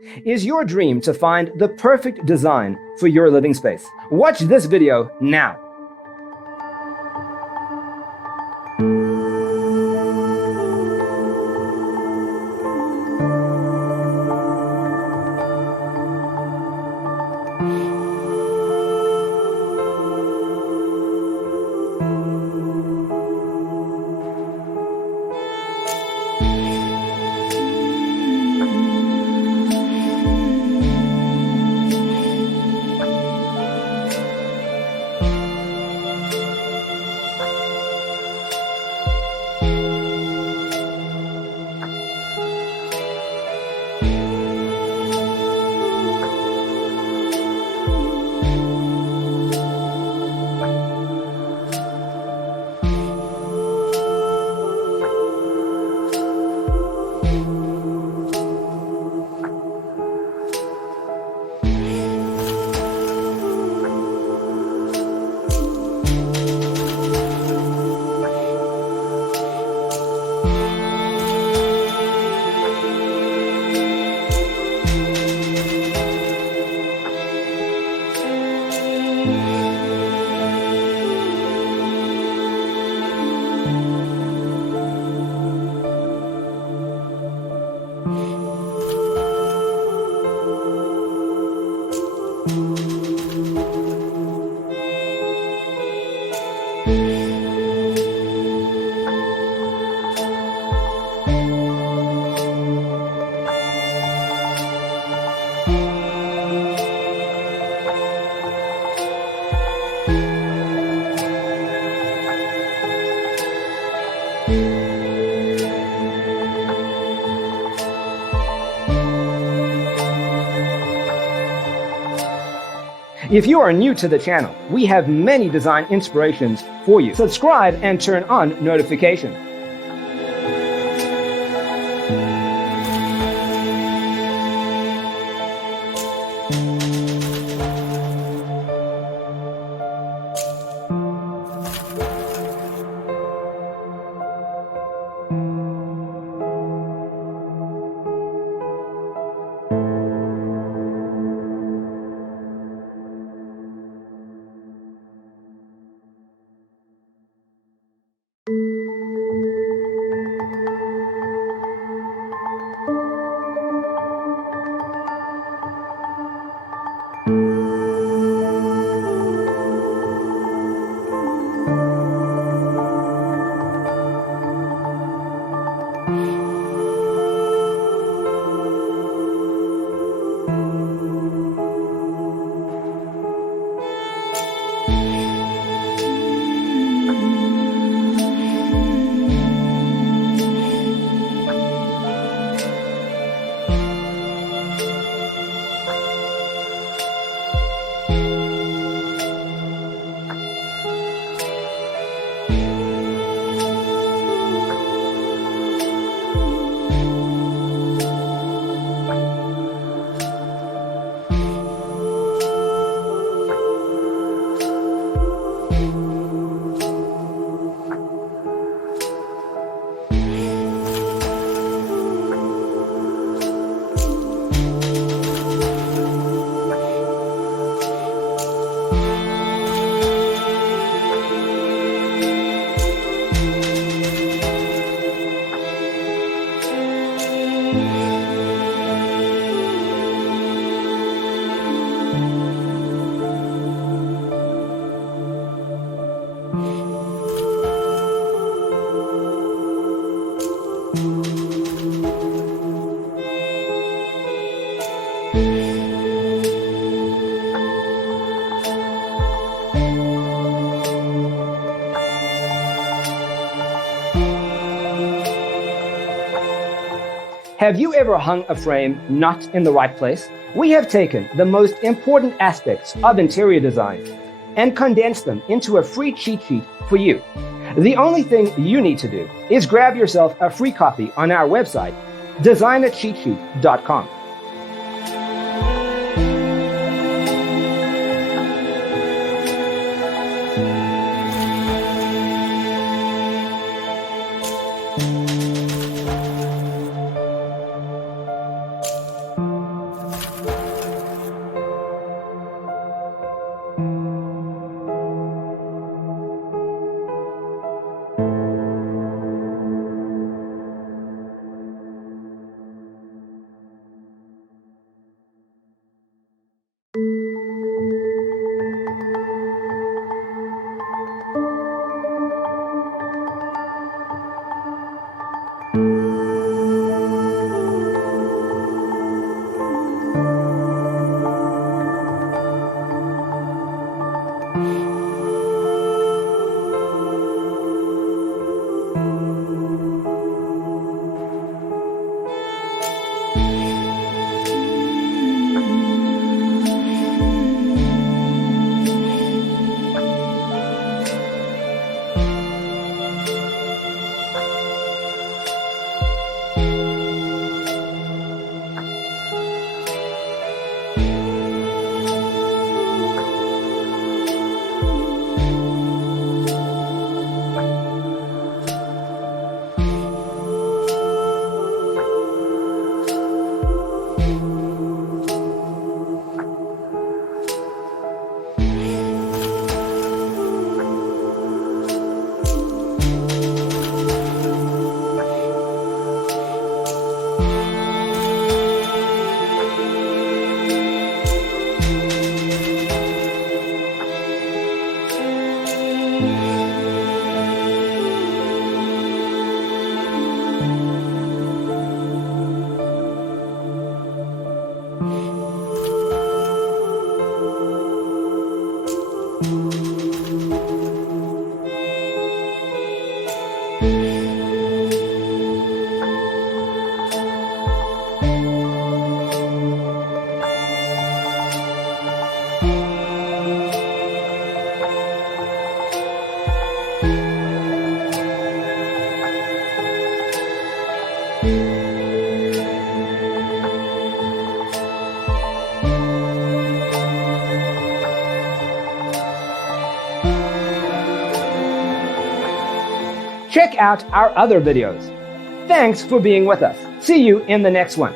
Is your dream to find the perfect design for your living space? Watch this video now. If you are new to the channel, we have many design inspirations for you. Subscribe and turn on notifications. Have you ever hung a frame not in the right place? We have taken the most important aspects of interior design and condensed them into a free cheat sheet for you. The only thing you need to do is grab yourself a free copy on our website, designercheatsheet.com. check out our other videos. Thanks for being with us. See you in the next one.